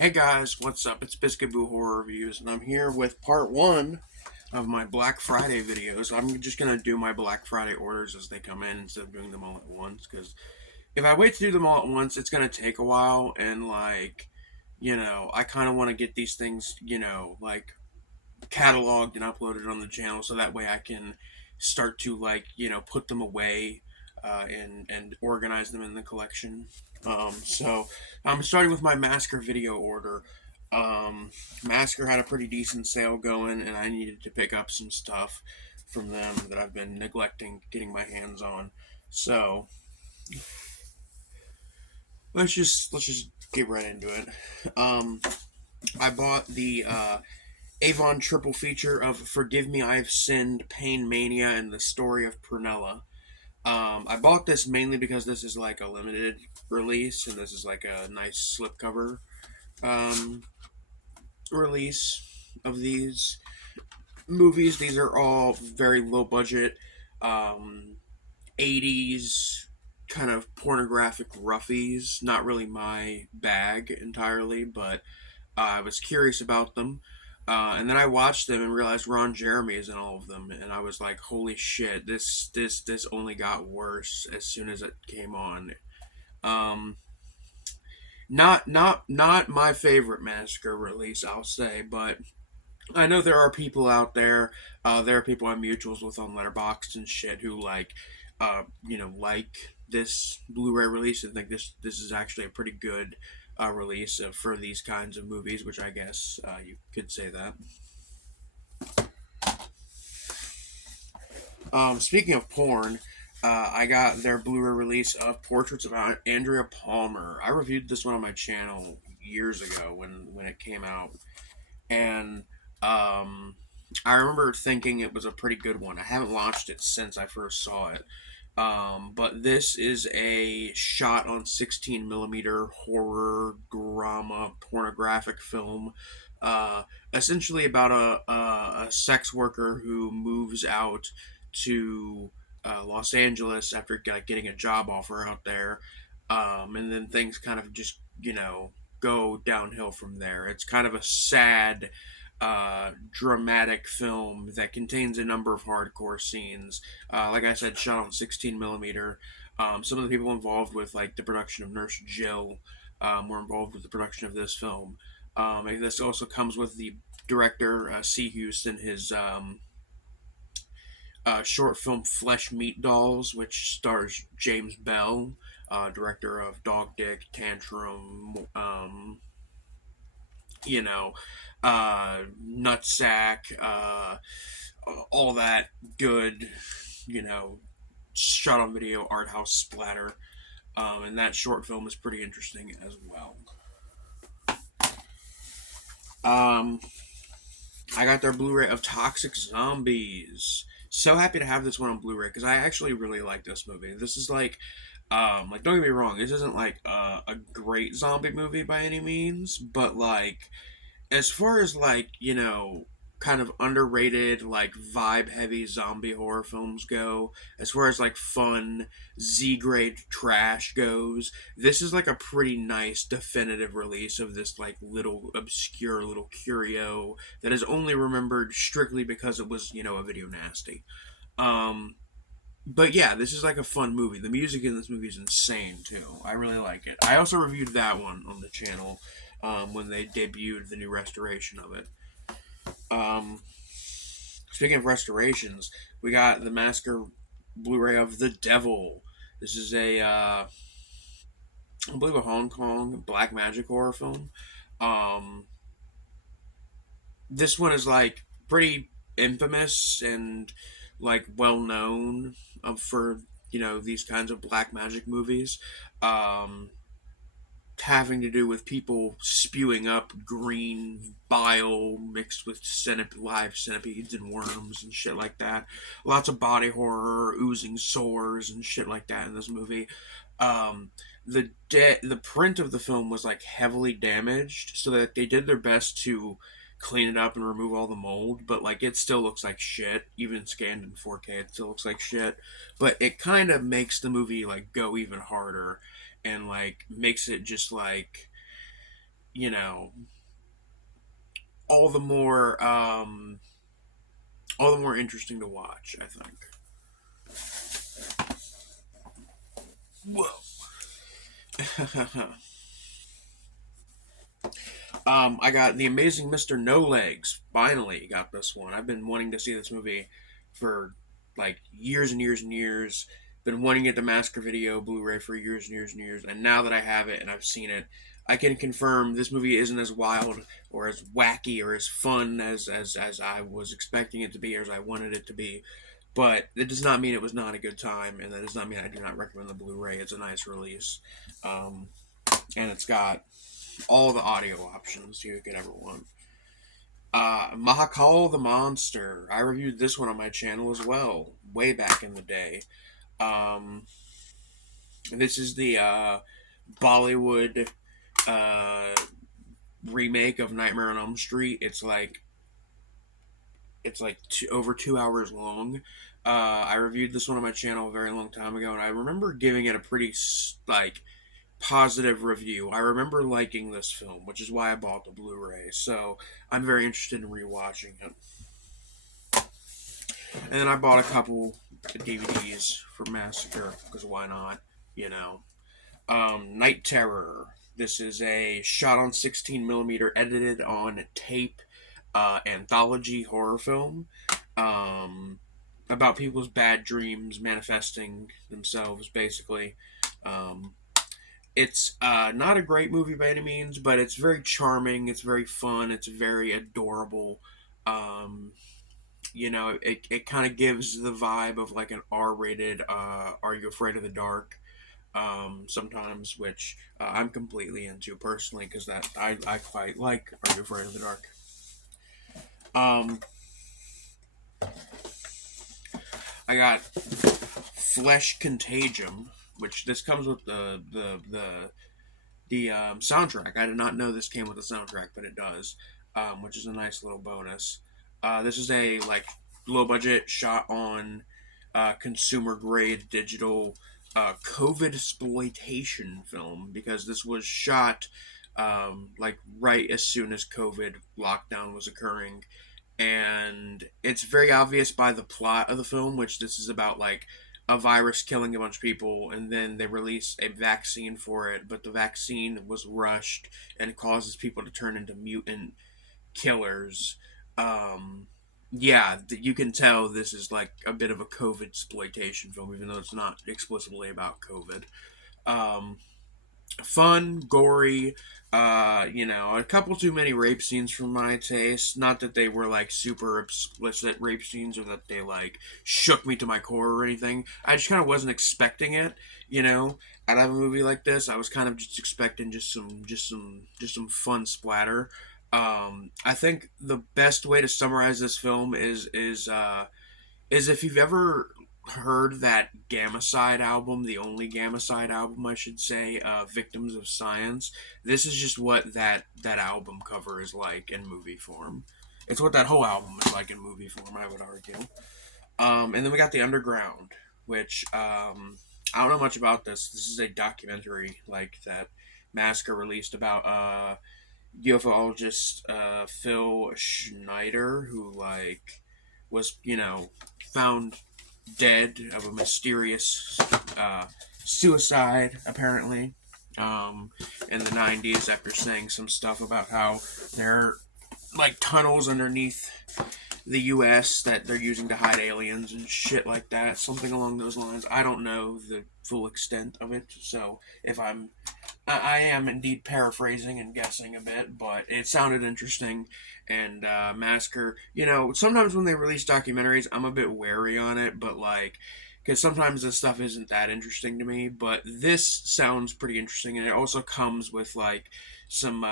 Hey guys, what's up? It's Biscuit Boo Horror Reviews, and I'm here with part one of my Black Friday videos. I'm just gonna do my Black Friday orders as they come in instead of doing them all at once, because if I wait to do them all at once, it's gonna take a while, and I kind of want to get these things, cataloged and uploaded on the channel so that way I can start to put them away and organize them in the collection. So I'm starting with my Massacre video order. Massacre had a pretty decent sale going, and I needed to pick up some stuff from them that I've been neglecting getting my hands on. So let's just get right into it. Um, I bought the Avon triple feature of Forgive Me, I've Sinned, Pain Mania, and the Story of Prunella. I bought this mainly because this is like a limited release, and this is like a nice slipcover um, release of these movies. These are all very low budget, um, 80s kind of pornographic roughies. Not really my bag entirely, but I was curious about them. And then I watched them and realized Ron Jeremy is in all of them, and I was like, "Holy shit! This only got worse as soon as it came on." Um, not my favorite Massacre release, I'll say, but I know there are people out there. There are people I'm mutuals with on Letterboxd and shit who like this Blu-ray release and think this is actually a pretty good release for these kinds of movies, which I guess you could say that. Speaking of porn, I got their Blu-ray release of Portraits of Andrea Palmer. I reviewed this one on my channel years ago when it came out, and um, I remember thinking it was a pretty good one. I haven't watched it since I first saw it. But this is a shot on 16 millimeter horror drama pornographic film, essentially about a sex worker who moves out to Los Angeles after getting a job offer out there, and then things kind of just go downhill from there. It's kind of a sad dramatic film that contains a number of hardcore scenes. Like I said, shot on 16 millimeter. Some of the people involved with like the production of Nurse Jill were involved with the production of this film. And this also comes with the director C. Houston, his short film Flesh Meat Dolls, which stars James Bell, director of Dog Dick, Tantrum, you know, Nutsack, all that good, you know, shot on video art house splatter. And that short film is pretty interesting as well. Um, I got their Blu-ray of Toxic Zombies. So happy to have this one on Blu-ray because I actually really like this movie. This is like don't get me wrong, this isn't like a great zombie movie by any means, but like as far as kind of underrated like vibe heavy zombie horror films go, as far as like fun Z grade trash goes, this is like a pretty nice definitive release of this like little obscure little curio that is only remembered strictly because it was a video nasty. um but yeah, this is like a fun movie. The music in this movie is insane too. I really like it. I also reviewed that one on the channel when they debuted the new restoration of it. Um, Speaking of restorations, we got the Massacre Blu-ray of The Devil. This is I believe, a Hong Kong black magic horror film. Um, this one is like pretty infamous and like well known for these kinds of black magic movies. Um, Having to do with people spewing up green bile mixed with live centipedes and worms and shit like that. Lots of body horror, oozing sores and shit like that in this movie. The print of the film was like heavily damaged, so that they did their best to clean it up and remove all the mold, but like it still looks like shit. Even scanned in 4K, it still looks like shit. But it kind of makes the movie like go even harder and like makes it just like you know, all the more all the more interesting to watch, I think. Whoa. I got The Amazing Mr. No Legs. Finally got this one. I've been wanting to see this movie for like years and years and years. Been wanting it to Massacre Video Blu-ray for years and years and years. And now that I have it and I've seen it, I can confirm this movie isn't as wild or as wacky or as fun as I was expecting it to be or as I wanted it to be. But it does not mean it was not a good time, and that does not mean I do not recommend the Blu-ray. It's a nice release, um, and it's got all the audio options you could ever want. Mahakal the Monster. I reviewed this one on my channel as well, way back in the day. Um, this is the Bollywood uh, remake of Nightmare on Elm Street. It's like over 2 hours long. I reviewed this one on my channel a very long time ago, and I remember giving it a pretty like positive review. I remember liking this film, which is why I bought the Blu-ray. So I'm very interested in rewatching it. And then I bought a couple DVDs for Massacre because why not? You know, Night Terror. This is a shot on 16 millimeter, edited on tape, anthology horror film. Um, about people's bad dreams manifesting themselves, basically. Um, It's not a great movie by any means, but it's very charming. It's very fun. It's very adorable. Um, it kind of gives the vibe of like an R-rated Are You Afraid of the Dark? Sometimes, which I'm completely into personally because that I quite like Are You Afraid of the Dark? Um, I got Flesh Contagion, which this comes with the soundtrack. I did not know this came with a soundtrack, but it does, which is a nice little bonus. This is a like low budget shot on consumer grade digital COVID exploitation film because this was shot like right as soon as COVID lockdown was occurring, and it's very obvious by the plot of the film, which this is about like a virus killing a bunch of people, and then they release a vaccine for it, but the vaccine was rushed and causes people to turn into mutant killers. Um, yeah, you can tell this is like a bit of a COVID exploitation film, even though it's not explicitly about COVID. Um, Fun, gory, a couple too many rape scenes for my taste. Not that they were like super explicit rape scenes or that they like shook me to my core or anything. I just kind of wasn't expecting it, out of a movie like this. I was kind of just expecting just some fun splatter. I think the best way to summarize this film is if you've ever heard that Gamma Side album, the only Gamma Side album, I should say, Victims of Science. This is just what that album cover is like in movie form. It's what that whole album is like in movie form, I would argue. And then we got The Underground, which I don't know much about this. This is a documentary like that Massacre released about ufologist Phil Schneider, who like was found dead of a mysterious suicide apparently in the 90s after saying some stuff about how there are like tunnels underneath the US that they're using to hide aliens and shit like that, something along those lines. I don't know the full extent of it, so if I am indeed paraphrasing and guessing a bit, but it sounded interesting. And Massacre, sometimes when they release documentaries, I'm a bit wary on it, but like, because sometimes this stuff isn't that interesting to me. But this sounds pretty interesting, and it also comes with like some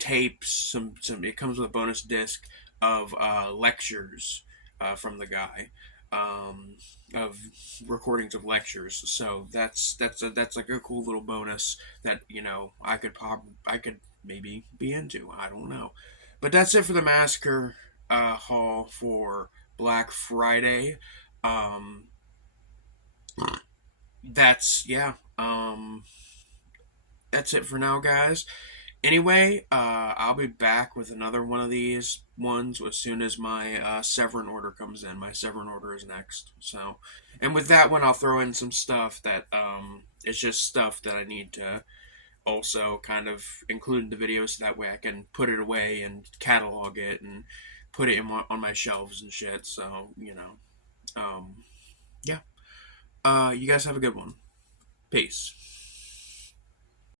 tapes, some. It comes with a bonus disc of lectures from the guy. Of recordings of lectures, so that's like a cool little bonus that I could maybe be into. I don't know, but that's it for the Massacre haul for Black Friday. Um, that's yeah. That's it for now, guys. Anyway, I'll be back with another one of these ones as soon as my Severin order comes in. My Severin order is next. So, and with that one, I'll throw in some stuff that it's just stuff that I need to also kind of include in the video so that way I can put it away and catalog it and put it on my shelves and shit. So, yeah. You guys have a good one. Peace.